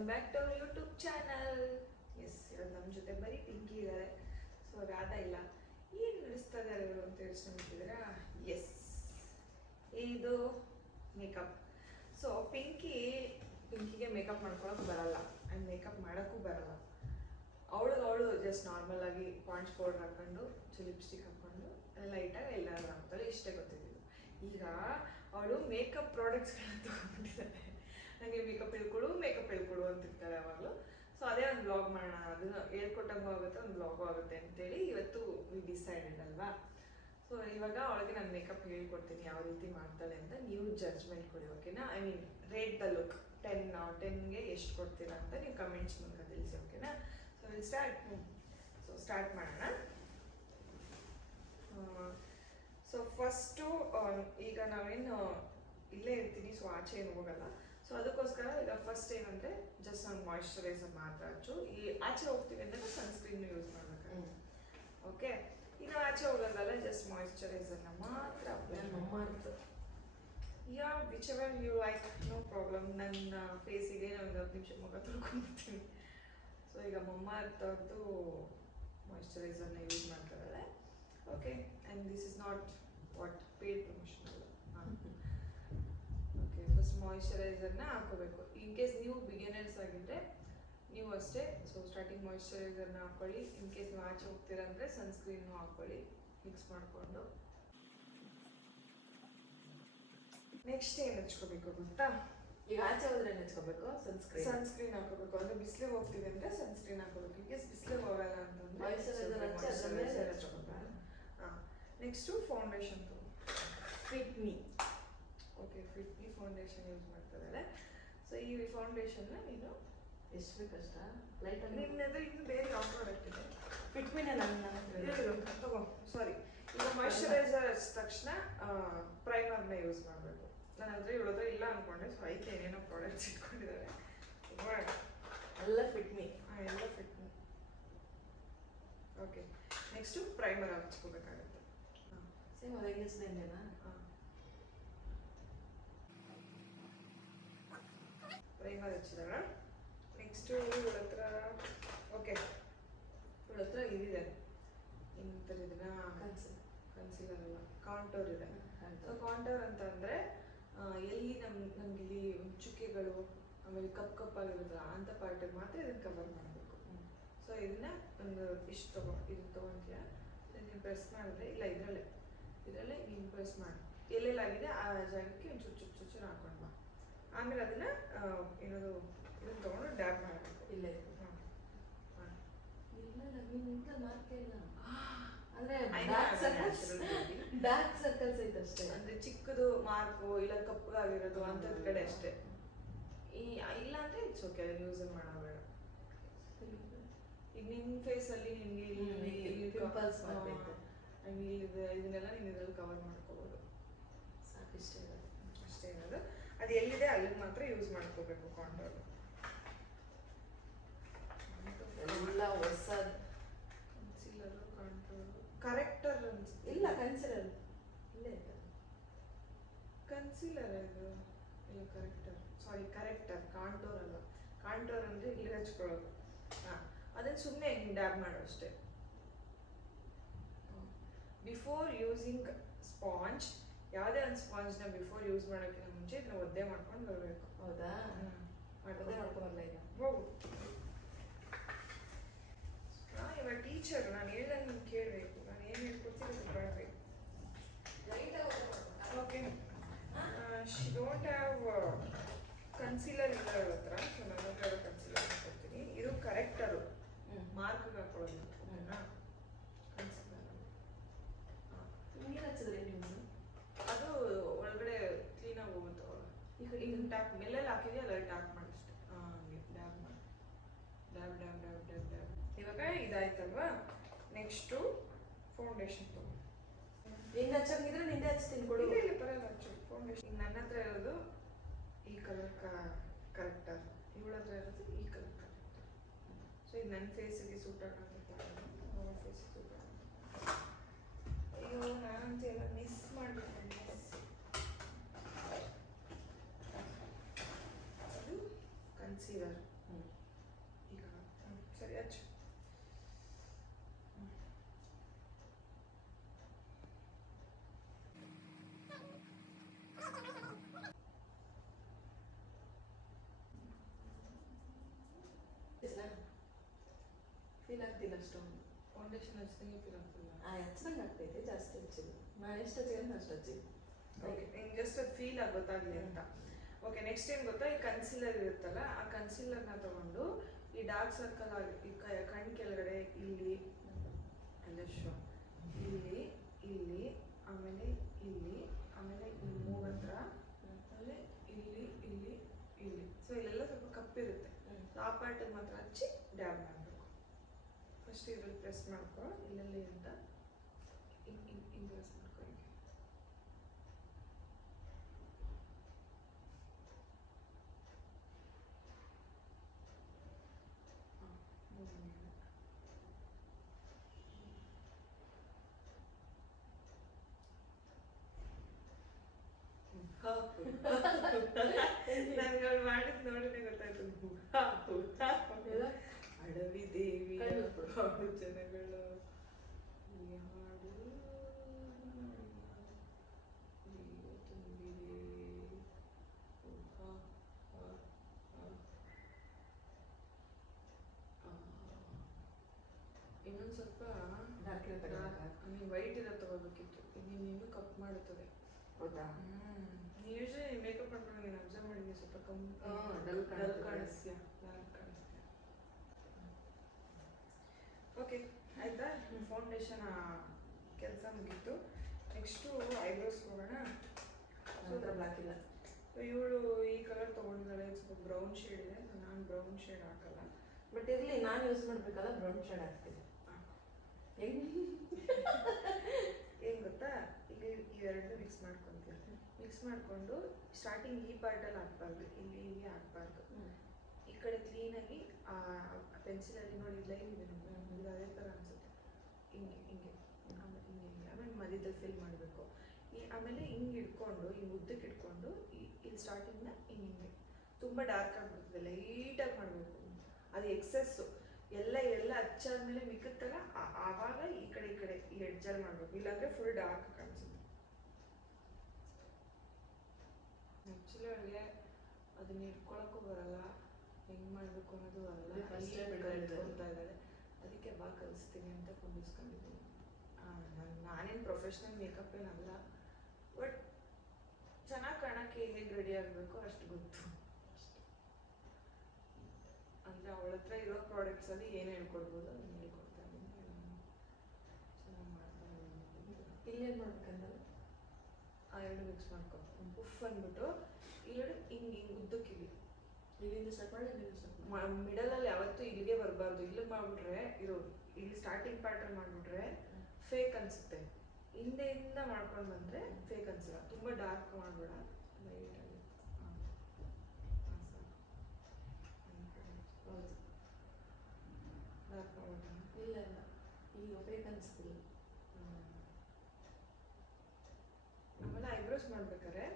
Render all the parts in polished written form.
Welcome back to our YouTube channel. Yes, ಇವತ್ತು ನಮ್ಮ ಜೊತೆ ಬರೀ ಪಿಂಕಿ ಇದ್ದಾರೆ. ಸೊ ರಾಧಾ ಇಲ್ಲ. ಏನು ನಡೆಸ್ತಾ ಇದ್ದಾರೆ ಇವರು ಅಂತ ಯೋಚಿಸ್ತಿದ್ದೀರಾ? ಎಸ್, ಇದು ಮೇಕಪ್. ಸೊ ಪಿಂಕಿಗೆ ಮೇಕಪ್ ಮಾಡ್ಕೊಳಕ್ಕೆ ಬರಲ್ಲ ಆ್ಯಂಡ್ ಮೇಕಪ್ ಮಾಡೋಕ್ಕೂ ಬರಲ್ಲ. ಅವಳು ಜಸ್ಟ್ ನಾರ್ಮಲ್ ಆಗಿ ಪಾಯಿಂಟ್ಸ್ ಪೌಡರ್ ಹಾಕೊಂಡು ಲಿಪ್ಸ್ಟಿಕ್ ಹಾಕೊಂಡು ಲೈಟಾಗಿ ಎಲ್ಲರೂ ಹಾಕ್ತಾರೆ, ಇಷ್ಟೇ ಗೊತ್ತಿದ್ದು. ಈಗ ಅವಳು ಮೇಕಪ್ ಪ್ರಾಡಕ್ಟ್ಸ್ಗಳನ್ನ ತೊಗೊಂಡ್ಬಿಟ್ಟಿದ್ದಾರೆ. ನನಗೆ ಮೇಕಪ್ ಹೇಳ್ಕೊಡು ಅಂತಿರ್ತಾರೆ ಯಾವಾಗಲೂ. ಸೊ ಅದೇ ಒಂದು ಬ್ಲಾಗ್ ಮಾಡೋಣ, ಅದನ್ನು ಹೇಳ್ಕೊಟ್ಟಂಗೂ ಆಗುತ್ತೆ, ಒಂದು ಬ್ಲಾಗು ಆಗುತ್ತೆ ಅಂತೇಳಿ ಇವತ್ತು ವಿ ಡಿಸೈಡೆಡ್ ಅಲ್ವಾ. ಸೊ ಇವಾಗ ಅವಳಿಗೆ ನಾನು ಮೇಕಪ್ ಹೇಳ್ಕೊಡ್ತೀನಿ, ಯಾವ ರೀತಿ ಮಾಡ್ತಾಳೆ ಅಂತ ನೀವು ಜಡ್ಜ್ಮೆಂಟ್ ಕೊಡಿ, ಓಕೆನಾ? I mean rate the look. 10ಗೆ ಎಷ್ಟು ಕೊಡ್ತೀರಾ ಅಂತ ನೀವು ಕಮೆಂಟ್ಸ್ ಮೂಲಕ ತಿಳಿಸಿ, ಓಕೆನಾ? So will start. So start ಮಾಡೋಣ. ಸೊ ಫಸ್ಟು ಈಗ ನಾವೇನು ಇಲ್ಲೇ ಇರ್ತೀನಿ, ಸೊ ಆಚೆ ಏನು ಹೋಗಲ್ಲ. ಸೊ ಅದಕ್ಕೋಸ್ಕರ ಈಗ ಫಸ್ಟ್ ಏನಂದರೆ ಜಸ್ಟ್ ನಾನು ಮಾಯಿಶ್ಚರೈಸರ್ ಮಾತ್ರ ಹಚ್ಚು. ಈ ಆಚೆ ಹೋಗ್ತೀವಿ ಅಂದರೆ ಸನ್ಸ್ಕ್ರೀನ್ ಯೂಸ್ ಮಾಡಬೇಕು, ಓಕೆ? ಈಗ ಆಚೆ ಹೋಗೋದಲ್ಲ, ಜಸ್ಟ್ ಮಾಯಿಶ್ಚರೈಸರ್ನ ಮಾತ್ರ ಅಪ್ಲೈ ಮಾಡ್ತು. Yeah whichever you like, no problem. ನನ್ನ ಫೇಸಿಗೆ ನಾನು 10 ನಿಮಿಷ ಮುಖ ತೊಳ್ಕೊಂಡ್ಬಿಡ್ತೀನಿ. ಸೊ ಈಗ ಮಮ್ಮಾರ್ದು ಮಾಯಿಶ್ಚರೈಸರ್ನ ಯೂಸ್ ಮಾಡ್ತಾರಲ್ಲ, okay? And this is not what paid promotion ಅಲ್ಲ. ಓಕೆ, ಫಸ್ಟ್ ಮಾಯಿಶ್ಚರೈಸರ್ನ ಹಾಕೋಬೇಕು. ಇನ್ ಕೇಸ್ ನೀವು ಬಿಗಿನರ್ಸ್ ಆಗಿದ್ದರೆ ನೀವು ಅಷ್ಟೇ. ಸೊ ಸ್ಟಾರ್ಟಿಂಗ್ ಮಾಯಿಶ್ಚರೈಸರ್ನ ಹಾಕ್ಕೊಳ್ಳಿ. ಇನ್ ಕೇಸ್ ನೀವು ಆಚೆ ಹೋಗ್ತೀರಾ ಅಂದರೆ ಸನ್ಸ್ಕ್ರೀನು ಹಾಕ್ಕೊಳ್ಳಿ, ಮಿಕ್ಸ್ ಮಾಡಿಕೊಂಡು. ನೆಕ್ಸ್ಟ್ ಏನು ಹಚ್ಕೋಬೇಕು ಗೊತ್ತಾ? ಈಗ ಆಚೆ ಹೋದ್ರೆ ಹಚ್ಕೋಬೇಕು ಸನ್ಸ್ಕ್ರೀನ್ ಹಾಕೋಬೇಕು. ಅಂದರೆ ಬಿಸಿಲಿಗೆ ಹೋಗ್ತೀವಿ ಅಂದರೆ ಸನ್ಸ್ಕ್ರೀನ್ ಹಾಕೋಬೇಕು. ಇನ್ ಕೇಸ್ ಬಿಸಿಲಿಗೆ ಹೋಗಲ್ಲ ಅಂತಂದರೆ ಮಾಯಿಶ್ಚರೈಸರ್ ಹಚ್ಕೋಬೇಕು. ಹಾಂ, next foundation fit me. Okay, fit me foundation use ಮಾಡ್ತಿದ್ದಾರೆ. ಸೊ ಈ ಫೌಂಡೇಶನ್ನ ನೀನು ಎಷ್ಟು ಬೇಕಷ್ಟ ಲೈಟಾಗಿ ನಿನ್ನದು ಇನ್ನು ಬೇರೆ ಯಾವ ಪ್ರಾಡಕ್ಟ್ ಇದೆ? ಫಿಟ್ ಮೀನೇ ನನ್ನ ತಗೋ. ಸಾರಿ, ಈಗ ಮಾಯಿಶ್ಚರೈಸರ್ ಹಚ್ಚಿದ ತಕ್ಷಣ ಪ್ರೈಮರ್ನ ಯೂಸ್ ಮಾಡಬೇಕು. ನಾನು ಅಂದರೆ ಇವಳತ್ರ ಇಲ್ಲ ಅಂದ್ಕೊಂಡೆ. ಸೊ ಐತೆ ಏನೇನೋ ಪ್ರಾಡಕ್ಟ್ಸ್ ಇಟ್ಕೊಂಡಿದ್ದಾರೆ. ಎಲ್ಲ ಫಿಟ್ ಮೀ. ಎಲ್ಲ fit me. Okay, next primer ಹಚ್ಕೋಬೇಕಾಗುತ್ತೆ. ಸೇಮ್ ಅದು ಹೆಂಗಿಸ್ದೇನಾ? ಪ್ರೈಮರ್ ಹಚ್ಚಿದಾರ. ನೆಕ್ಸ್ಟು ಇವಳ ಹತ್ರ ಓಕೆ, ಇವಳ ಹತ್ರ ಇದಿದೆ, ಏನಂತಾರೆ ಇದನ್ನ? ಕನ್ಸೀಲರ್ ಅಲ್ಲ, ಕಾಂಟೋರ್ ಇದೆ. ಸೊ ಕಾಂಟೋರ್ ಅಂತಂದರೆ ಎಲ್ಲಿ ನಮ್ಗೆ ಇಲ್ಲಿ ಚುಕ್ಕೆಗಳು ಆಮೇಲೆ ಕಪ್ಪಾಗಿರುತ್ತಲ್ಲ ಅಂಥ ಪಾರ್ಟಿಗೆ ಮಾತ್ರ ಇದನ್ನು ಕವರ್ ಮಾಡಬೇಕು. ಸೊ ಇದನ್ನ ಒಂದು ಇಷ್ಟು ಇದು ತೊಗೊತೀಯ, ನೀನು ಪ್ರೆಸ್ ಮಾಡಿದ್ರೆ ಇಲ್ಲ ಇದರಲ್ಲೇ ನೀನು ಪ್ರೆಸ್ ಮಾಡಿ ಎಲ್ಲೆಲ್ಲಾಗಿದೆ ಆ ಜಾಗಕ್ಕೆ ಒಂದು ಚುಚ್ಚು ಹಾಕೊಂಡು ಬಾ. ಆಮೇಲೆ ಅದನ್ನು ಏನದು ಇದನ್ನು ತೊಗೊಂಡು ಡ್ಯಾಬ್ ಮಾಡಬೇಕು. ಇಲ್ಲೇ ಅಂದ್ರೆ ಡಾರ್ಕ್ ಸರ್ಕಲ್ಸ್ ಐತೆ ಅಷ್ಟೇ. ಅಂದ್ರೆ ಚಿಕ್ಕದು ಮಾರ್ಕು ಇಲ್ಲ ಕಪ್ಪಗಾಗಿರೋದು ಅಂಥದ್ದು ಕಡೆ ಅಷ್ಟೇ. ಇಲ್ಲ ಅಂದ್ರೆ ಇಟ್ಸ್ ಓಕೆ, ಅದನ್ನ ಯೂಸ್ ಮಾಡೋಬೇಡ. ಈಗ ನಿನ್ನ ಫೇಸಲ್ಲಿ ನಿನಗೆ ಪಿಂಪಲ್ಸ್ ಬರ್ತೈತೆ, ಇದನ್ನೆಲ್ಲ ನೀನು ಇದರಲ್ಲಿ ಕವರ್ ಮಾಡ್ಕೋಬೋದು. ಸಾಕು, ಇಷ್ಟೇ ಇರೋದು. ಅಷ್ಟೇ ಇರೋದು. ಅದು ಎಲ್ಲಿದೆ ಅಲ್ಲಿಗೆ ಮಾತ್ರ ಯೂಸ್ ಮಾಡ್ಕೋಬೇಕು ಕಾಂಟೋರ್. ಎಲ್ಲ ಹೊಸದು ಕನ್ಸೀಲರು, ಕಾಂಟೋರು, ಕರೆಕ್ಟರ್ ಇಲ್ಲ ಕನ್ಸಿಲರ್ ಇಲ್ಲೇ ಐತೆ. ಕನ್ಸೀಲರ್ ಇದು ಇಲ್ಲ, ಕರೆಕ್ಟರ್ ಕಾಂಟೋರ್ ಅಲ್ಲ. ಕಾಂಟೋರ್ ಅಂದರೆ ಇಲ್ಲಿ ಹಚ್ಕೊಳ್ಳೋದು. ಹಾಂ, ಅದನ್ನು ಸುಮ್ಮನೆ ಹಿಂಗೆ ಡ್ಯಾಬ್ ಮಾಡೋ ಅಷ್ಟೇ. ಬಿಫೋರ್ ಯೂಸಿಂಗ್ ಸ್ಪಾಂಜ್, ಯಾವುದೇ ಒಂದು ಸ್ಪಾಂಜ್ನ ಬಿಫೋರ್ ಯೂಸ್ ಮಾಡೋಕ್ಕಿಂತ ಮುಂಚೆ ಇದನ್ನ ಒದ್ದೆ ಮಾಡ್ಕೊಂಡು ಬರಬೇಕು. ಹೌದಾ? ಒದ್ದೆ ಮಾಡ್ಕೊಂಬರಲ್ಲ ಈಗ. ಹೋಗು. ಇವಾಗ ಟೀಚರ್, ನಾನು ಹೇಳ್ದಂಗೆ ನೀನು ಕೇಳಬೇಕು. ನಾನು ಏನು ಹೇಳ್ಕೊಡ್ತೀನಿ ಅದು ಮಾಡಬೇಕು. Okay, she don't have concealer ಇಲ್ಲ ಅವ್ರ ಹತ್ರ. ಸೊ ನನ್ನ ಹತ್ರ ಕನ್ಸೀಲರ್ ಕೊಡ್ತೀನಿ. ಇದು ಕರೆಕ್ಟರು, ಮಾರ್ಕ್ಗೆ ಹಾಕೊಳ್ಳೋದು, ಓಕೆನಾ? ಕನ್ಸೀಲರ್ ನೀರು ಹಚ್ಚಿದ್ರೆ ನೀವು ಅದು ಒಳಗಡೆ ಕ್ಲೀನಾಗಿ ಹೋಗುತ್ತೆ. ಈಗ ಇದನ್ನ ಟ್ಯಾಪ್ ಮೇಲೆಲ್ಲ ಹಾಕಿದೆಯಾ ಅಲ್ಲ, ಟ್ಯಾಪ್ ಮಾಡಿ ಅಷ್ಟೇ. ಡ್ಯಾಬ್ ಮಾಡಿ, dab dab dab dab dab. ಇವಾಗ ಇದಾಯ್ತಲ್ವಾ? ನೆಕ್ಸ್ಟು ಫೌಂಡೇಶನ್ ತಗೋ. ಹೆಂಗೆ ಹಚ್ಚಂಗಿದ್ರೆ ನಿಂದೆ ಹಚ್ತೀನಿ ಕೊಡು. ಇಲ್ಲ ಬರಲ್ಲ ಹಚ್ಚು ಫೌಂಡೇಶನ್. ಈಗ ನನ್ನ ಹತ್ರ ಇರೋದು ಈ ಕಲರ್ ಕರೆಕ್ಟರ್, ಇವಳ ಹತ್ರ ಇರೋದು ಈ ಕಲರ್ ಕರೆಕ್ಟರ್. ಸೊ ಇದು ನನ್ನ ಫೇಸಿಗೆ ಸೂಟ್ ಆಗೋಂಥ, ಅವಳ ಫೇಸಿಗೆ ಸೂಟ್ ಆಗೋಂಥ. ಅಯ್ಯೋ, ನಾನಂತೂ ಎಲ್ಲ ಮಿಸ್ ಮಾಡಿಬಿಟ್ಟೆ. ಅದು ಕನ್ಸೀಲರ್. ಸರಿ ಹಚ್ಚು. ಫೀಲ್ ಆಗ್ತಿಲ್ಲ ಅಷ್ಟೊಂದು. ಫೌಂಡೇಶನ್ ಹಚ್ಚಿದಂಗೆ ಫೀಲ್ ಆಗ್ತಿಲ್ಲ. ಹಚ್ದಂಗೆ ಆಗ್ತೈತೆ, ಜಾಸ್ತಿ ಹಚ್ಚಿಲ್ಲ. ನಾನು ಎಷ್ಟು ಹಚ್ಚಿದ್ರೆ ಅಷ್ಟು ಹಚ್ಚಿಲ್ಲ. ಓಕೆ, ನಿಂಗೆ ಜಸ್ಟ್ ಅದು ಫೀಲ್ ಗೊತ್ತಾಗಲಿ ಅಂತ. ಓಕೆ, ನೆಕ್ಸ್ಟ್ ಏನು ಗೊತ್ತಾ, ಈ ಕನ್ಸಿಲರ್ ಇರುತ್ತಲ್ಲ, ಆ ಕನ್ಸಿಲರ್ನ ತಗೊಂಡು ಈ ಡಾರ್ಕ್ ಸರ್ಕಲ್ ಆಗಿ ಈ ಕಣ್ಣು ಕೆಳಗಡೆ ಇಲ್ಲಿ ಅಲ್ಲ ಶೋ ಇಲ್ಲಿ ಇಲ್ಲಿ ಆಮೇಲೆ ಇಲ್ಲಿ ಆಮೇಲೆ ಈ ಮೂವ್ ಹತ್ರ ಆಮೇಲೆ ಇಲ್ಲಿ ಇಲ್ಲಿ ಇಲ್ಲಿ ಸೊ ಇಲ್ಲೆಲ್ಲ ಸ್ವಲ್ಪ ಕಪ್ಪಿರುತ್ತೆ. ಆ ಪಾರ್ಟಿಗೆ ಮಾತ್ರ ಹಚ್ಚಿ ಡ್ಯಾಬ್ ಮಾಡಬೇಕು. ಫಸ್ಟ್ ಇದ್ರಲ್ಲಿ ಪ್ರೆಸ್ ಮಾಡ್ಕೊ, ಇಲ್ಲೆಲ್ಲಿ ಅಂತ ಹಿಂಗೆ ಪ್ರೆಸ್ ಮಾಡ್ಕೊ. ಹೀಗೆ ನನಗೆ ಅವ್ಳು ಮಾಡಿದ್ ನೋಡಿದ್ರೆ ಗೊತ್ತಾಯ್ತು. ಅಡವಿ ದೇವಿ ಹಾಡು ಜನಗಳು ಈ ಹಾಡು ಜೀವ ತುಂಬಿದೆ. ಇನ್ನೊಂದು ಸ್ವಲ್ಪ ಡಾರ್ಕ್ ನೀನು ವೈಟ್ ಇರೋ ತಗೋಬೇಕಿತ್ತು. ನೀನು ಇನ್ನೂ ಕಪ್ ಮಾಡುತ್ತದೆ. ಹೌದಾ? ನೀನು ಯೂಶ್ವಲಿ ಮೇಕಪ್ ಮಾಡ್ಕೊಂಡು ನೀನು ಅಬ್ಸರ್ವ್ ಮಾಡಿದ್ವಿ, ಸ್ವಲ್ಪ ಡಲ್ ಕಾಣಿಸ್ತೀಯ. ಓಕೆ ಆಯ್ತಾ, ಫೌಂಡೇಶನ್ ಕೆಲಸ ಮುಗೀತು. ನೆಕ್ಸ್ಟು ಐಬ್ರೋಸ್ ಹೋಗೋಣ. ಬ್ಲಾಕ್ ಇಲ್ಲ. ಇವಳು ಈ ಕಲರ್ ತೊಗೊಂಡಿದ್ದಾಳೆ, ಸ್ವಲ್ಪ ಬ್ರೌನ್ ಶೇಡ್ ಇದೆ. ನಾನು ಬ್ರೌನ್ ಶೇಡ್ ಹಾಕಲ್ಲ, ಬಟ್ ಇರಲಿ, ನಾನು ಯೂಸ್ ಮಾಡಬೇಕಲ್ಲ ಬ್ರೌನ್ ಶೇಡ್ ಹಾಕ್ತೀನಿ. ಏನು ಗೊತ್ತಾ, ಈಗ ಇವೆರಡನ್ನೂ ಮಿಕ್ಸ್ ಮಾಡ್ಕೊತೀವಿ. ಮಿಕ್ಸ್ ಮಾಡಿಕೊಂಡು ಸ್ಟಾರ್ಟಿಂಗ್ ಈ ಪಾರ್ಟಲ್ಲಿ ಹಾಕ್ಬಾರ್ದು, ಇಲ್ಲಿ ಇಲ್ಲಿ ಹಾಕ್ಬಾರ್ದು. ಈ ಕಡೆ ಕ್ಲೀನಾಗಿ ಆ ಪೆನ್ಸಿಲಲ್ಲಿ ನೋಡಿ ಲೈನ್ ಇದೆ ನೋಡಿ, ಇದು ಅದೇ ಥರ ಅನಿಸುತ್ತೆ. ಹಿಂಗೆ ಹಿಂಗೆ ಆಮೇಲೆ ಹಿಂಗೆ ಹಿಂಗೆ ಆಮೇಲೆ ಮಧ್ಯದಲ್ಲಿ ಫಿಲ್ ಮಾಡಬೇಕು. ಆಮೇಲೆ ಹಿಂಗೆ ಇಟ್ಕೊಂಡು ಹಿಂಗೆ ಉದ್ದಕ್ಕೆ ಇಟ್ಕೊಂಡು ಇಲ್ಲಿ ಸ್ಟಾರ್ಟಿಂಗ್ನ ಹಿಂಗೆ ಹಿಂಗೆ ತುಂಬ ಡಾರ್ಕ್ ಆಗಿಬಿಡ್ತದೆ, ಲೈಟಾಗಿ ಮಾಡಬೇಕು. ಅದು ಎಕ್ಸೆಸ್ಸು ಎಲ್ಲ ಹಚ್ಚಾದ್ಮೇಲೆ ಮಿಕ್ಕತ್ತಲ್ಲ, ಆವಾಗ ಈ ಕಡೆ ಈ ಎಡ್ಜಲ್ಲಿ ಮಾಡಬೇಕು, ಇಲ್ಲಾಂದರೆ ಫುಲ್ ಡಾರ್ಕ್ ಕಾಣಿಸುತ್ತೆ. ಆ್ಯಕ್ಚುಲಿ ಅವಳಿಗೆ ಅದನ್ನ ಇಟ್ಕೊಳಕ್ಕೂ ಬರಲ್ಲ, ಹೆಂಗೆ ಮಾಡಬೇಕು ಅನ್ನೋದು ಬರಲ್ಲ, ಇಟ್ಕೊಳ್ತಾ ಇದ್ದಾಳೆ. ಅದಕ್ಕೆ ಬಾ ಕಲಿಸ್ತೀನಿ ಅಂತ ಕುಂದಿಸ್ಕೊಂಡಿದ್ದೀನಿ. ನಾನೇನು ಪ್ರೊಫೆಷ್ನಲ್ ಮೇಕಪ್ ಏನಲ್ಲ, ಬಟ್ ಚೆನ್ನಾಗಿ ಕಾಣೋಕ್ಕೆ ಹೇಗೆ ರೆಡಿ ಆಗಬೇಕು ಅಷ್ಟು ಗೊತ್ತು. ಅಂದರೆ ಅವಳ ಹತ್ರ ಇರೋ ಪ್ರಾಡಕ್ಟ್ಸಲ್ಲಿ ಏನು ಹೇಳ್ಕೊಡ್ಬೋದು ಅದನ್ನ ಹೇಳ್ಕೊಡ್ತಾ ಇದ್ದೀನಿ. ಚೆನ್ನಾಗಿ ಮಾಡ್ತಾ ಇದ್ದೀನಿ. ಇಲ್ಲೇನು ಮಾಡ್ಬೇಕಂದ್ರೆ ಆ ಎರಡು ಮಿಕ್ಸ್ ಮಾಡ್ಕೊ, ಉಫ್ ಅಂದ್ಬಿಟ್ಟು ಎರಡು ಹಿಂಗೆ ಉದ್ದಕ್ಕಿಲ್ಲಿ ಇಲ್ಲಿಂದ ಸ್ಟಾರ್ಟ್ ಮಾಡಿ ಇಲ್ಲಿಂದ ಸ್ಟಾರ್ಟ್ ಮಾಡಿ. ಮಿಡಲಲ್ಲಿ ಯಾವತ್ತೂ ಇಲ್ಲಿಗೆ ಬರಬಾರ್ದು. ಇಲ್ಲಿ ಮಾಡಿಬಿಟ್ರೆ ಇಲ್ಲಿ ಸ್ಟಾರ್ಟಿಂಗ್ ಪ್ಯಾಟರ್ನ್ ಮಾಡಿಬಿಟ್ರೆ ಫೇಕ್ ಅನಿಸುತ್ತೆ. ಹಿಂದೆಯಿಂದ ಮಾಡ್ಕೊಂಡು ಬಂದರೆ ಫೇಕ್ ಅನಿಸಲ್ಲ. ತುಂಬ ಡಾರ್ಕ್ ಮಾಡಬೇಡ, ಲೈಟಾಗಿ. ಹೌದು, ಡಾರ್ಕ್ ಮಾಡೋಣ. ಇಲ್ಲ ಇಲ್ಲ, ಈಗ ಫೇಕ್ ಅನಿಸ್ತಿಲ್ಲ. ಆಮೇಲೆ ಐಬ್ರೋಸ್ ಮಾಡ್ಬೇಕಾದ್ರೆ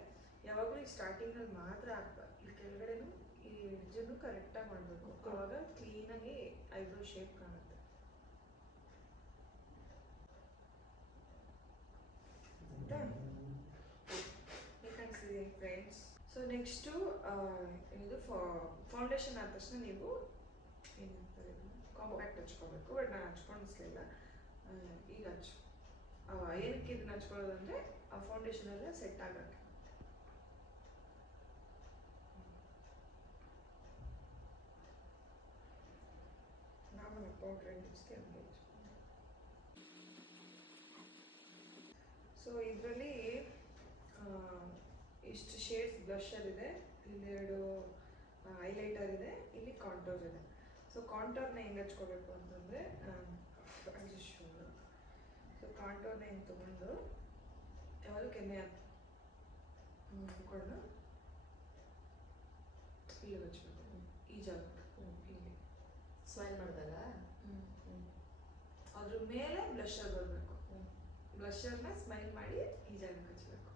ಯಾವಾಗಲೂ ಈ ಸ್ಟಾರ್ಟಿಂಗಲ್ಲಿ ಮಾತ್ರ ಹಾಕ್ಬಾರ್ದು, ಇಲ್ಲಿ ಕೆಳಗಡೆನೂ ಈ ಎಡ್ಜನ್ನು ಕರೆಕ್ಟಾಗಿ ಮಾಡಬೇಕು. ಆವಾಗ ಕ್ಲೀನಾಗಿ ಐಬ್ರೋ ಶೇಪ್ ಕಾಣುತ್ತೆ. ಹೇಗೆ ಕಾಣಿಸ್ತಿದೆ ಫ್ರೆಂಡ್ಸ್? ಸೊ ನೆಕ್ಸ್ಟು ಇದು ಫೌಂಡೇಶನ್ ಆದ ತಕ್ಷಣ ನೀವು ಏನಂತಾರೆ ಕಾಂಪ್ಯಾಕ್ಟ್ ಹಚ್ಕೋಬೇಕು. ಬಟ್ ನಾನು ಹಚ್ಕೊಂಡಿಸ್ಲಿಲ್ಲ, ಈಗ ಹಚ್ಚು. ಏನಕ್ಕೆ ಇದನ್ನ ಹಚ್ಕೊಳ್ಳೋದು ಅಂದರೆ ಆ ಫೌಂಡೇಶನೆಲ್ಲ ಸೆಟ್ ಆಗೋಕ್ಕೆ. ನಾವು ಪೌಡ್ರ್ ಹಚ್ತೀವಿ. ಸೊ ಇದರಲ್ಲಿ ಇಷ್ಟು ಶೇಡ್ಸ್ ಬ್ಲಷರ್ ಇದೆ, ಇಲ್ಲೆರಡು ಹೈಲೈಟರ್ ಇದೆ, ಇಲ್ಲಿ ಕಾಂಟೋರ್ ಇದೆ. ಸೊ ಕಾಂಟೋರ್ನ ಹೆಂಗೆ ಹಚ್ಕೋಬೇಕು ಅಂತಂದರೆ ಸೊ ಕಾಂಟೋರ್ನ ಹೆಂಗೆ ತೊಗೊಂಡು ಯಾವಾಗ ಕೆನ್ನೆ ಹಾಕ್ಕೊಂಡು ಇಲ್ಲಿ ಹಚ್ಬೇಕು, ಈ ಜಾಗ ಇಲ್ಲಿ ಸ್ಮೈಲ್ ಮಾಡಿದಾಗ ಅದ್ರ ಮೇಲೆ ಬ್ಲಷರ್ ಬರಬೇಕು. ಬ್ಲಷರ್ನ ಸ್ಮೈಲ್ ಮಾಡಿ ಈ ಜಾಗಕ್ಕೆ ಹಚ್ಚಬೇಕು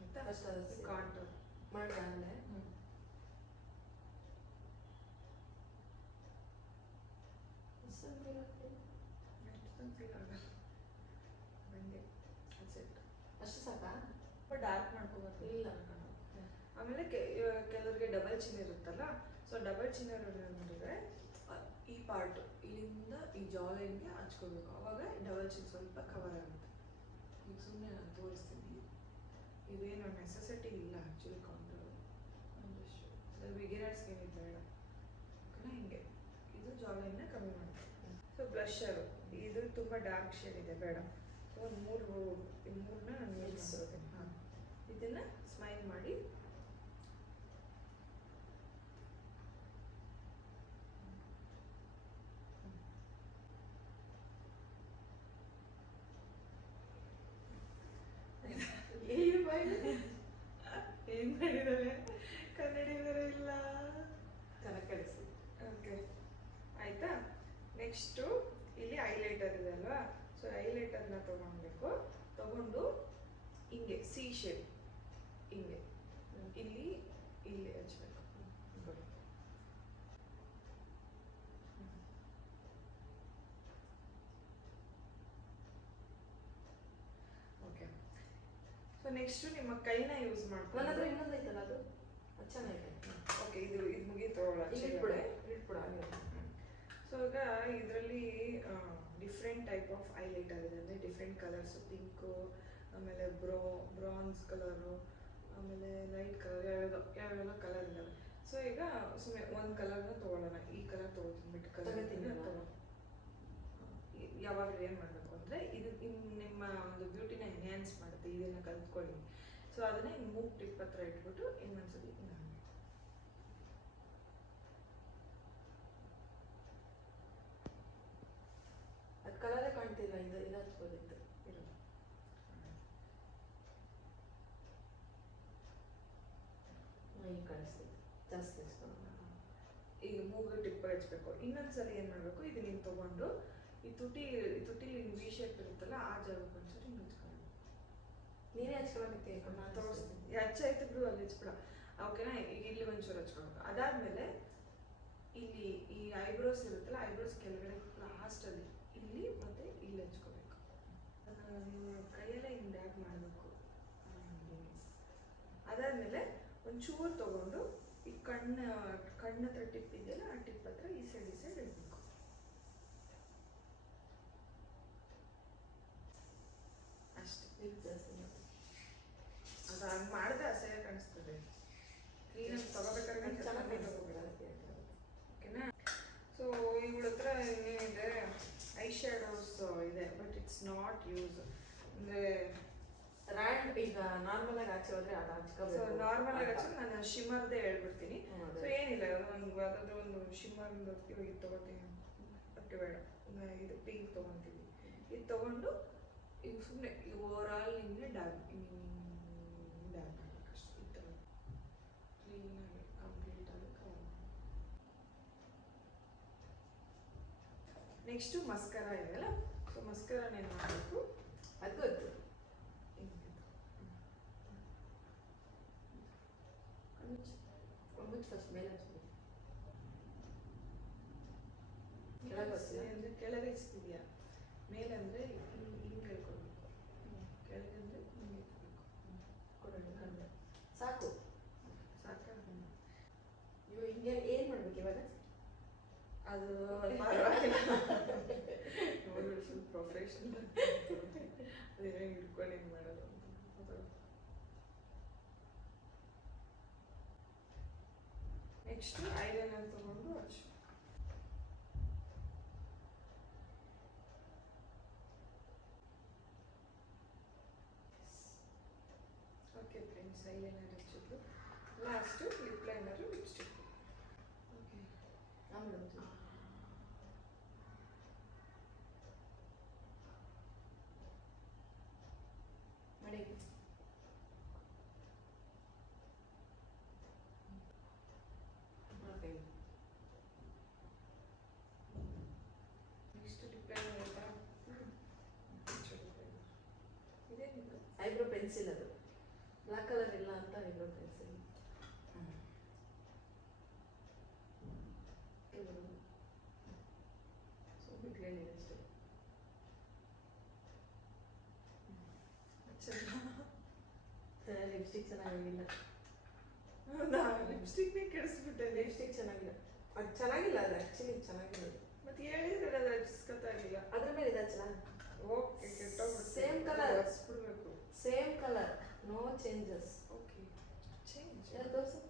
ಆಯ್ತಾ? ಫಸ್ಟ್ ಅದು ಕಾಂಟೋರ್ ಮಾಡಿದಾಗಲೇ ಫೀಲ್ ಆಗಲ್ಲ ನನಗೆ. ಸೆಟ್ ಅಷ್ಟು ಸಾಕಾ? ಡಾರ್ಕ್ ಮಾಡ್ಕೋಬೇಕು. ಇಲ್ಲ. ಆಮೇಲೆ ಕೆಲವರಿಗೆ ಡಬಲ್ ಚಿನ್ ಇರುತ್ತಲ್ಲ, ಸೊ ಡಬಲ್ ಚಿನ್ ಇರೋರು ಏನು ಮಾಡಿದ್ರೆ ಈ ಪಾರ್ಟ್ ಇಲ್ಲಿಂದ ಈ ಜಾ ಲೈನ್ಗೆ ಹಚ್ಕೋಬೇಕು, ಅವಾಗ ಡಬಲ್ ಚಿನ್ ಸ್ವಲ್ಪ ಕವರ್ ಆಗುತ್ತೆ. ಈಗ ಸುಮ್ಮನೆ ನಾನು ತೋರಿಸ್ತೀನಿ, ಇದೇನು ನೆಸೆಸಿಟಿ ಇಲ್ಲ ಆ್ಯಕ್ಚುಲಿ ಕೌಂಟರ್, ಬಿಗಿನರ್ಸ್ಗೆ ಏನಿದೆ ಬೇಡ ಓಕೆನಾ. ಹಿಂಗೆ ಇದು ಜಾ ಲೈನ್ನ ಕಮ್ಮಿ ಮಾಡುತ್ತೆ. ಸೊ ಬ್ಲಷರು ಇದು ತುಂಬ ಡಾರ್ಕ್ ಶೇಡ್ ಇದೆ, ಬೇಡ. ಸೊ ಒಂದು ಮೂರನ್ನ ನಾನು ಯೂಸ್ ಮಾಡ್ತೀನಿ. ಹಾಂ, ಇದನ್ನು ಸ್ಮೈಲ್ ಮಾಡಿ ಏನು ಮಾಡಿದ್ದಾರೆ, ಕನ್ನಡಿ ಬೇರೆ ಇಲ್ಲ, ಚೆನ್ನಾಗಿ ಕಳಿಸಿ. ಓಕೆ ಆಯಿತಾ. ನೆಕ್ಸ್ಟು ಇಲ್ಲಿ ಹೈಲೈಟರ್ ಇದೆ ಅಲ್ವಾ, ಸೊ ಹೈಲೈಟರ್ನ ತೊಗೊಳ್ಬೇಕು. ತೊಗೊಂಡು ಹಿಂಗೆ ಸಿ ಶೇಪ್ ಹಿಂಗೆ ಇಲ್ಲಿ ಇಲ್ಲಿ ಹಚ್ಬೇಕು. ಓಕೆ, ಸೊ ನೆಕ್ಸ್ಟು ನಿಮ್ಮ ಕೈನ ಯೂಸ್ ನನ್ನ ಹತ್ರ ಮಾಡ್ಕೊಂಡು ಇನ್ನೊಂದು ಐತಲ್ಲ, ಅದು ಚೆನ್ನಾಗಿದೆ. ಓಕೆ, ಇದು ಮುಗೀತು. ಇಟ್ಬಿಡ. ಸೊ ಈಗ ಇದರಲ್ಲಿ ಡಿಫ್ರೆಂಟ್ ಟೈಪ್ ಆಫ್ ಹೈಲೈಟರ್ ಇದೆ, ಅಂದರೆ ಡಿಫ್ರೆಂಟ್ ಕಲರ್ಸು, ಪಿಂಕು, ಆಮೇಲೆ ಬ್ರಾನ್ಸ್ ಕಲರು, ಆಮೇಲೆ ಲೈಟ್ ಕಲರ್, ಯಾವ್ಯಾವ ಕಲರ್ ಇದ್ದಾವೆ. ಸೊ ಈಗ ಸುಮ್ಮನೆ ಒಂದು ಕಲರ್ನ ತೊಗೊಳ್ಳೋಣ. ಈ ಕಲರ್ ತೊಗೊಳ್ತೀನಿ, ಬಿಟ್ಟು ಕಲರ್ ಯಾವಾಗ ಏನು ಮಾಡಬೇಕು ಅಂದರೆ ಇದು ನಿಮ್ಮ ಒಂದು ಬ್ಯೂಟಿನ ಎನ್ಹ್ಯಾನ್ಸ್ ಮಾಡುತ್ತೆ, ಇದನ್ನು ಕಲ್ತ್ಕೊಳ್ಳಿ. ಸೊ ಅದನ್ನೇ ಹಿಂಗೆ ಮೂಗ್ ಟಿಪ್ ಹತ್ರ ಇಟ್ಬಿಟ್ಟು ಇನ್ನೊಂದ್ಸಲಿ ಅದು ಕಲರೇ ಕಾಣ್ತಿಲ್ಲ, ಇದು ಹಚ್ಬೋದಿತ್ತು. ಈಗ ಕಾಣಿಸ್ತಿತ್ತು, ಜಾಸ್ತಿ ಹಚ್ಕೊಂಡು. ಈಗ ಮೂಗು ಟಿಪ್ ಹಚ್ಬೇಕು. ಇನ್ನೊಂದ್ಸಲಿ ಏನು ಮಾಡಬೇಕು, ಇದು ನೀವು ತೊಗೊಂಡು ಈ ತುಟಿಲಿ ವಿ ಶೇಪ್ ಇರುತ್ತಲ್ಲ, ಆ ಜಾಗಕ್ಕೆ ಒಂದ್ಸರಿ ಹಿಂಗೆ ಹಚ್ಕೊಳ್ಳಿ. ನೀನೇ ಹಚ್ಕೊಳ್ಳೋದಕ್ಕೆ ನಾನು ತೋರಿಸ್ತೀನಿ. ಹಚ್ಚಾಯ್ತು ಬಿಡು, ಅಲ್ಲಿ ಹಚ್ಬಿಡ. ಓಕೆನಾ. ಈಗ ಇಲ್ಲಿ ಒಂಚೂರು ಹಚ್ಕೊಳ್ಬೇಕು. ಅದಾದಮೇಲೆ ಇಲ್ಲಿ ಈ ಐಬ್ರೋಸ್ ಇರುತ್ತಲ್ಲ, ಐಬ್ರೋಸ್ ಕೆಳಗಡೆ ಲಾಸ್ಟಲ್ಲಿ ಇಲ್ಲಿ ಮತ್ತು ಇಲ್ಲಿ ಹಚ್ಕೋಬೇಕು. ನೀವು ಕೈಯಲ್ಲೇ ಹಿಂಗೆ ಡ್ಯಾಬ್ ಮಾಡಬೇಕು. ಅದಾದಮೇಲೆ ಒಂಚೂರು ತೊಗೊಂಡು ಈ ಕಣ್ಣ ಹತ್ರ ಟಿಪ್ ಇದೆಯಲ್ಲ, ಆ ಟಿಪ್ ಹತ್ರ ಈ ಸೈಡ್ ಇಡಬೇಕು. ಅಷ್ಟೇ. ಈಗ ಜಾಸ್ತಿ ಅದು ಹಂಗೆ ಮಾಡಿದ್ರೆ ಅಸಹ್ಯ ಕಾಣಿಸ್ತದೆ. ಕ್ಲೀನಾಗಿ ತೊಗೋಬೇಕಾದ್ರೆ ಚೆನ್ನಾಗಿ ಓಕೆನಾ. ಸೊ ಇವಳ ಹತ್ರ ಏನಿದೆ, ಐ ಶ್ಯಾಡೋಸ್ ಇದೆ, ಬಟ್ ಇಟ್ಸ್ ನಾಟ್ ಯೂಸ್. ಅಂದರೆ ರ್ಯಾಂಡ್ ಈಗ ನಾರ್ಮಲ್ ಆಗಿ ಆಚೆ ಹೋದ್ರೆ ಅದು ಹಚ್ಕೋಬೇಕು. ಸೊ ನಾರ್ಮಲ್ ಆಗಿ ಹಚ್ಚಿ ನಾನು ಶಿಮ್ಮರ್ದೇ ಹೇಳ್ಬಿಡ್ತೀನಿ. ಹೌದು. ಸೊ ಏನಿಲ್ಲ, ಯಾವುದಾದ್ರೂ ಒಂದು ಶಿಮ್ಮರ್ ಇವಾಗ ಇದು ತೊಗೋತೀನಿ, ಅಷ್ಟು ಬೇಡ, ಇದು ಪಿಂಕ್ ತೊಗೊತೀವಿ. ಇದು ತೊಗೊಂಡು ಈಗ ಸುಮ್ಮನೆ ಓವರಾಲ್ ಹಿಂಗೆ ಡ್ಯಾಬ್ ಮಾಡಬೇಕಷ್ಟೆ. ಈ ಥರ ಕ್ಲೀನಾಗಿ ಕಂಪ್ಲೀಟಾಗಿ ಕವರ್ ಮಾಡಿ. ನೆಕ್ಸ್ಟು ಮಸ್ಕರ ಇದೆಯಲ್ಲ, ಸೊ ಮಸ್ಕರನ ಏನು ಮಾಡಬೇಕು, ಅದು ಗೊತ್ತು. ಮುಚ್ಚು ಫಸ್ಟ್ ಮೇಲೆ ಹಚ್ಬೇಕು. ಕೆಳಗೆ ಹಚ್ಚಿಲ್ಲ ಅಂದರೆ ಕೆಳಗೆ ಹಚ್ತಿದ್ಯಾ, ಮೇಲೆ ಅಂದರೆ ಹಿಂಗೆ ಹೇಳ್ಕೊಳ್ಬೇಕು, ಕೆಳಗೆ ಅಂದರೆ ಹಿಂಗೆ ಇಟ್ಬೇಕು. ಕೊಡೋಣ ಕಂಡು ಸಾಕು. ಸಾಕಾ? ಇವು ಹಿಂಗೆ ಏನು ಮಾಡ್ಬೇಕು ಇವಾಗ? ಅದು ಪರವಾಗಿಲ್ಲ, ನೋಡಿ ಫುಲ್ ಪ್ರೊಫೆಷನಲ್. ಅದೇನೋ ಹಿಡ್ಕೊಂಡು ಹಿಂಗೆ ಮಾಡೋದು ಅಂತ. ನೆಕ್ಸ್ಟು ಐಲೈನರ್ ತೊಗೊಂಡು ಹಚ್ಚು. ಓಕೆ ಫ್ರೆಂಡ್ಸ್, ಐಲೈನರ್ ಹಚ್ಚಿದ್ದು. Last lip liner, lipstick. Okay, ಆಮೇಲೆ ಮಾಡಿ. ಓಕೆ, ನೆಕ್ಸ್ಟ್ ಲಿಪ್ ಲೈನರ್ ಆಯ್ತಾ? ಇದೇನಿದು? ಐಬ್ರೋ ಪೆನ್ಸಿಲ್, ಅದು ಬ್ಲ್ಯಾಕ್ ಕಲರ್ ಇಲ್ಲ ಅಂತ ಐಬ್ರೋ ಪೆನ್ಸಿಲ್. ಸೊ ಬಿಟ್ಲೇನಿದೆ ಅಷ್ಟೇ. ಲಿಪ್ಸ್ಟಿಕ್ ಚೆನ್ನಾಗಿಲ್ಲ. ಹೌದಾ ಲಿಪ್ಸ್ಟಿಕ್ನೇ ಕೆಡಿಸ್ಬಿಟ್ಟೆ ಲಿಪ್ಸ್ಟಿಕ್ ಚೆನ್ನಾಗಿಲ್ಲ. ಅದು ಚೆನ್ನಾಗಿಲ್ಲ, ಅದು ಆ್ಯಕ್ಚುಲಿ ಚೆನ್ನಾಗಿಲ್ಲ. ಮತ್ತೆ ಹೇಳಿದ್ರೆ ಅದು ಹಚ್ಚಿಸ್ಕೊತಾಗಿಲ್ಲ. ಅದ್ರ ಮೇಲೆ ಇದೆ ಚೆನ್ನಾಗಿ. ಓಕೆ ಕೆಟ್ಟೋಗ್ಬಿಟ್ಟು ಸೇಮ್ ಕಲರ್, ಹಚ್ಬಿಡ್ಬೇಕು. Same colour, no changes. Okay change ಯಾರು ತೋರಿಸು.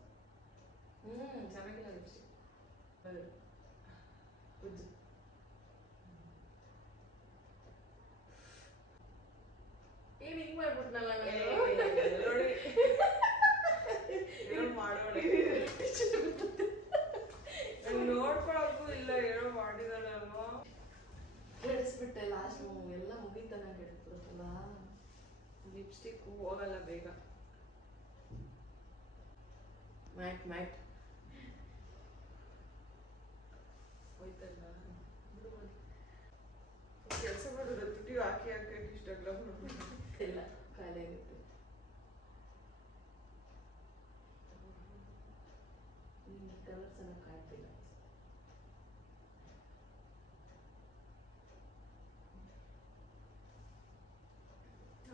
ಚೆನ್ನಾಗಿಲ್ಲ ಲಿಪ್ಸ್ಟಿಕ್. ಉಜ್ಜು. ಏನು ಹಿಂಗೆ ಮಾಡ್ಬಿಟ್ನಲ್ಲ ನೋಡಿ ಏನೋ ಮಾಡೋಣ ನೋಡ್ಕೊಳಕ್ಕೂ ಇಲ್ಲ ಏನೋ ಮಾಡಿದಾಳೆ ಅಲ್ವಾ. ಕೆಡಿಸ್ಬಿಟ್ಟೆ ಲಾಸ್ಟ್ ಎಲ್ಲ ಮುಗಿತನ ಕೆಡಿಸ್ಬಿಡುತ್ತಲ್ಲ. ಲಿಪ್ಸ್ಟಿಕ್ ಹೋಗಲ್ಲ ಬೇಗ. ಮ್ಯಾಟ್ ಮ್ಯಾಟ್ ಹೋಯ್ತಲ್ಲ ಕೆಲಸ ಮಾಡೋದು ತುಟಿ ಹಾಕಿ ಹಾಕಿ ಇಷ್ಟೆಲ್ಲ ಮಾಡ್ಬಿಟ್ಟು ಇಲ್ಲ ಖಾಲಿ ಆಗುತ್ತೆ. ಕಲರ್ ಚೆನ್ನಾಗಿ ಕಾಣ್ತಿಲ್ಲ.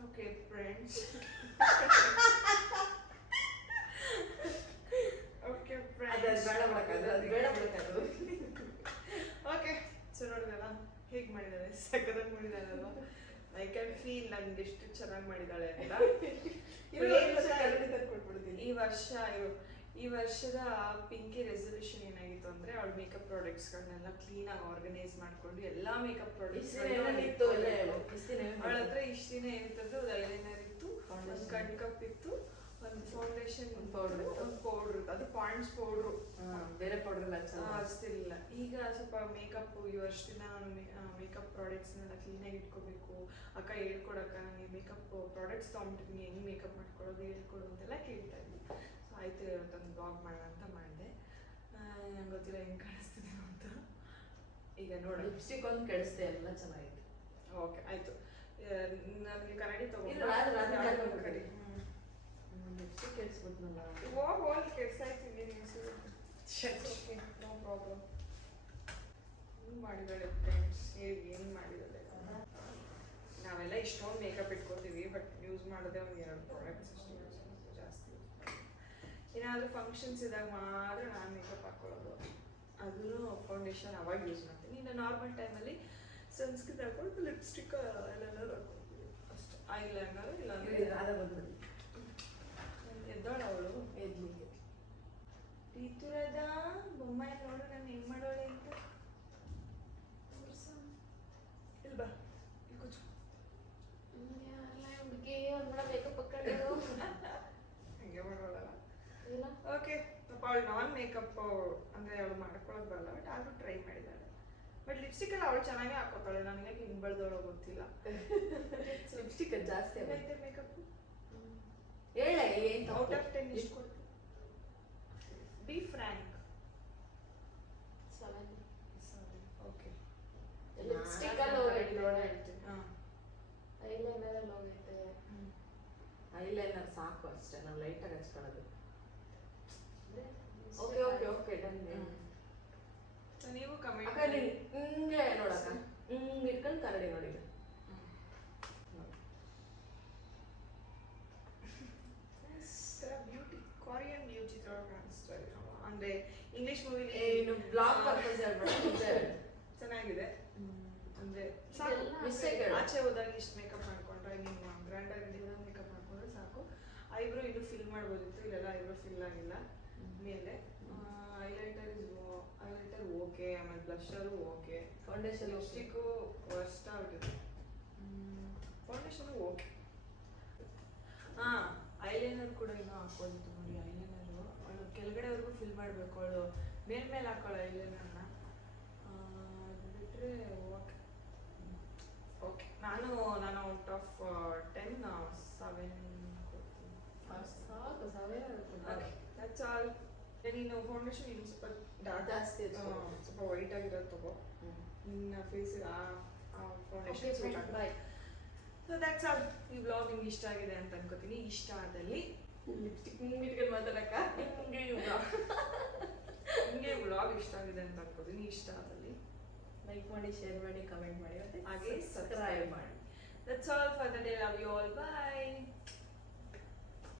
ಓಕೆ ಫ್ರೆಂಡ್ಸ್ ಓಕೆ ಅದು ಫ್ರೆಂಡ್ಸ್ ಬೇಡ ಬಿಡಕ್ಕಾಗಲ್ಲ, ಅದು ಬೇಡ ಬಿಡಕ್ಕಾಗಲ್ಲ. ಓಕೆ ಸೊ ನೋಡಿದಲ್ಲ ಹೇಗೆ ಮಾಡಿದ್ದಾಳೆ, ಸಕ್ಕದಾಗಿ ಮಾಡಿದ್ದಾಳೆ ಅಲ್ವಾ. ಐ ಕ್ಯಾನ್ ಫೀಲ್ ನನ್ಗೆ ಎಷ್ಟು ಚೆನ್ನಾಗಿ ಮಾಡಿದ್ದಾಳೆ ಅಂತ. ಕೊಟ್ಬಿಡ್ತೀನಿ. ಈ ವರ್ಷದ ಪಿಂಕಿ ರೆಸಲ್ಯೂಷನ್ ಏನಾಗಿತ್ತು ಅಂದ್ರೆ ಅವಳ ಮೇಕಪ್ ಪ್ರಾಡಕ್ಟ್ಸ್ಗಳನ್ನೆಲ್ಲ ಕ್ಲೀನಾಗಿ ಆರ್ಗನೈಸ್ ಮಾಡ್ಕೊಂಡು ಎಲ್ಲಾ ಮೇಕಪ್ ಪ್ರಾಡಕ್ಟ್ಸ್ ಅವಳ ಹತ್ರ ಇಷ್ಟ ದಿನ ಏನಿತ್ತಂದ್ರೆ ಒಂದು ಐಲೈನರ್ ಇತ್ತು, ಒಂದು ಕಣ್ ಕಪ್ ಇತ್ತು, ಒಂದು ಫೌಂಡೇಶನ್ ಪೌಡರ್, ಒಂದು ಪೌಡರ್ ಇತ್ತು. ಅದು ಪಾಂಡ್ಸ್ ಪೌಡ್ರು, ಬೇರೆ ಪೌಡರ್ ಹಚ್ತಿರ್ಲಿಲ್ಲ. ಈಗ ಸ್ವಲ್ಪ ಮೇಕಪ್ ಈ ವರ್ಷದಿಂದ ನಾನು ಮೇಕಪ್ ಪ್ರಾಡಕ್ಟ್ಸ್ನೆಲ್ಲ ಕ್ಲೀನಾಗಿ ಇಟ್ಕೋಬೇಕು ಅಕ್ಕ, ಹೇಳ್ಕೊಡಕ್ಕ ನನಗೆ ಮೇಕಪ್ ಪ್ರಾಡಕ್ಟ್ಸ್ ತೊಗೊಂಡಿದ್ದೀನಿ, ಹೆಂಗೆ ಮೇಕಪ್ ಮಾಡ್ಕೊಳ್ಳೋದು ಹೇಳ್ಕೊಡು ಅಂತೆಲ್ಲ ಕೇಳ್ತಾ ಇದ್ವಿ. ಸೊ ಆಯ್ತು ಇವತ್ತೊಂದು ಬ್ಲಾಗ್ ಮಾಡೋಣ ಅಂತ ಮಾಡಿದೆ. ನಂಗೆ ಗೊತ್ತಿಲ್ಲ ಹೆಂಗೆ ಕಾಣಿಸ್ತಿದೆ ಅಂತ. ಈಗ ನೋಡಿ ಲಿಪ್ಸ್ಟಿಕ್ ಒಂದು ಕೆಡಿಸ್ದೆ, ಎಲ್ಲ ಚೆನ್ನಾಗಿತ್ತು. ಓಕೆ ಆಯ್ತು. ನನಗೆ ಕನ್ನಡಿ ಕಡಿ ಲಿಪ್ಸ್ಟಿಕ್ ಕೆಡಿಸ್ಬಿಟ್ನಲ್ಲ. ಹೋಗಿ ಕೆಡ್ಸಾಯ್ತೀನಿ ಓಕೆ ನೋ ಪ್ರಾಬ್ಲಮ್. ಏನು ಮಾಡಿದಾಳೆ ಫ್ರೆಂಡ್ಸ್, ಹೇಗೆ ಏನು ಮಾಡಿದಾಳೆ. ನಾವೆಲ್ಲ ಇಷ್ಟೊಂದು ಮೇಕಪ್ ಇಟ್ಕೋತೀವಿ, ಬಟ್ ಯೂಸ್ ಮಾಡೋದೇ ಒಂದು 2 ಪ್ರಾಡಕ್ಟ್ಸ್ ಅಷ್ಟೇ, ಜಾಸ್ತಿ ಏನಾದರೂ ಫಂಕ್ಷನ್ಸ್ ಇದ್ದಾಗ ಮಾತ್ರ ನಾನು ಮೇಕಪ್ ಹಾಕೊಳ್ಳೋದು. ಅದನ್ನು ಫೌಂಡೇಶನ್ ಅವಾಗ ಯೂಸ್ ಮಾಡ್ತೀನಿ. ಇನ್ನು ನಾರ್ಮಲ್ ಟೈಮಲ್ಲಿ ಸನ್ಸ್ಕ್ರೀನ್ ಹಾಕೊಂಡು ಲಿಪ್ಸ್ಟಿಕ್ ಐಲೈನರ್ ಹಾಕೊಳ್ತೀವಿ ಅಷ್ಟೇ. ಐಲೈನರ್ ಇಲ್ಲಾಂದರೆ ಎದ್ದೋಳು ಅವಳು ಎದ್ಲಿಗೆ. ಋತುರಾಜ ಬೊಮ್ಮಾಯಿ ನೋಡು ನಾನು ಹೆಂಗೆ ಮಾಡೋಳೆ ಅಂತ. ಇಲ್ಬಾ ಇಲ್ಲಿ ಕೂಚು. ಹಂಗೆ ಮಾಡೋಳಲ್ಲ. ಓಕೆ ಪಾಪ ಅವಳು ನಾನ್ ಮೇಕಪ್ ಅಂದರೆ ಅವಳು ಮಾಡ್ಕೊಳ್ಳೋದು ಬರಲ್ಲ, ಬಟ್ ಆದರೂ ಟ್ರೈ ಮಾಡಿದ್ದಾಳೆ. ಬಟ್ ಲಿಪ್ಸ್ಟಿಕ್ ಎಲ್ಲ ಅವಳು ಚೆನ್ನಾಗೇ ಹಾಕೋತಾಳೆ. ನನಗೆ ಹಿಂಗೆ ಬೆಳೆದವಳು ಗೊತ್ತಿಲ್ಲ. ಲಿಪ್ಸ್ಟಿಕ್ ಜಾಸ್ತಿ ಐತೆ ಮೇಕಪ್ ಹೇಳ ಏನು ಔಟ್ ಆಫ್ 10 ಎಷ್ಟು ಕೊಡ್ತು? Be frank. 7. ಓಕೆ ಲಿಪ್ಸ್ಟಿಕ್ ಅಲ್ಲಿ ಹೋಗೈತೆ, ಹಾಂ ಐಲೈನರ್ ಅಲ್ಲಿ ಹೋಗೈತೆ. ಐಲೈನರ್ ಸಾಕು ಅಷ್ಟೇ, ನಾವು ಲೈಟಾಗಿ ಹಚ್ಕೊಳ್ಳೋದು. Okay okay okay done. ನೀವು ಕಮೆಂಟ್ ಅಕ್ಕ ನೀನು ಹಿಂಗೆ ನೋಡಕ್ಕ, ಹಿಂಗೆ ಇಟ್ಕೊಂಡು ಕನ್ನಡಿ ನೋಡಿ. ಬ್ಯೂಟಿ ಕೊರಿಯನ್ ಬ್ಯೂಟಿ ತರ ಕಾಣಿಸ್ತಾರೆ ಅಂದ್ರೆ ಇಂಗ್ಲಿಷ್ ಮೂವಿ ಏನು ಬ್ಲಾಗ್ ಪರ್ಪಸ್ ಹೇಳ್ಬಿಟ್ಟು ಚೆನ್ನಾಗಿದೆ. ಅಂದ್ರೆ ಆಚೆ ಹೋದಾಗ ಇಷ್ಟು ಮೇಕಪ್ ಮಾಡ್ಕೊಂಡ್ರೆ, ನೀವು ಗ್ರ್ಯಾಂಡ್ ಆಗಿ ಮೇಕಪ್ ಮಾಡ್ಕೊಂಡ್ರೆ ಸಾಕು. ಐಬ್ರೋ ಇನ್ನೂ ಫಿಲ್ ಮಾಡ್ಬೋದಿತ್ತು, ಇಲ್ಲೆಲ್ಲ ಐಬ್ರೋ ಫಿಲ್ ಆಗಿಲ್ಲ. ಮೇಲೆ ಐಲೈಟರ್ ಓಕೆ, ಆಮೇಲೆ ಬ್ಲಷರು ಓಕೆ, ಫೌಂಡೇಶನ್ ಲಿಪ್ಸ್ಟಿಕ್ಕು ವರ್ಸ್ಟ್ ಆಗ್ಬಿಟ್ಟಿದೆ. Foundation okay. ಹಾಂ ಐಲೈನರ್ ಕೂಡ ಇನ್ನೂ ಹಾಕೋದಿತ್ತು ನೋಡಿ. ಐಲೈನರು ಅವಳು ಕೆಳಗಡೆವರೆಗೂ ಫಿಲ್ ಮಾಡಬೇಕು, ಅವಳು ಮೇಲ್ಮೇಲೆ ಹಾಕೊಳ್ಳೋ ಐಲೈನರ್ನ. ಅದು ಬಿಟ್ಟರೆ ಓಕೆ ಓಕೆ. ನಾನು ಔಟ್ ಆಫ್ 10 7 ಕೊಡ್ತೀನಿ. ಸಾಕು, 7 ಓಕೆ ದಟ್ಸ್ ಆಲ್. ನೀನು ಫೌಂಡೇಶನ್ ಇನ್ನು ಸ್ವಲ್ಪ ಜಾಸ್ತಿ ಸ್ವಲ್ಪ ವೈಟ್ ಆಗಿರೋದು ತಗೋ. ನಿನ್ನ ಫೇಸಿಗೆ ಆ foundation. Bye. So that's all. ಈ ವ್ಲಾಗ್ ನಿಮ್ಗೆ ಇಷ್ಟ ಆಗಿದೆ ಅಂತ ಅನ್ಕೋತೀನಿ. ಇಷ್ಟ ಆದಲ್ಲಿ ಲಿಪ್ಸ್ಟಿಕ್ ಇಟ್ಕೊಂಡು ಮಾತಾಡಕ್ಕ ಹಿಂಗೆ ವ್ಲಾಗ್ ಇಷ್ಟ ಆಗಿದೆ ಅಂತ ಅನ್ಕೋತೀನಿ. ಇಷ್ಟ ಆದಲ್ಲಿ ಲೈಕ್ ಮಾಡಿ, ಶೇರ್ ಮಾಡಿ, ಕಮೆಂಟ್ ಮಾಡಿ, ಹಾಗೆ ಸಬ್ಸ್ಕ್ರೈಬ್ ಮಾಡಿ. That's all for the day. Love you all. Bye.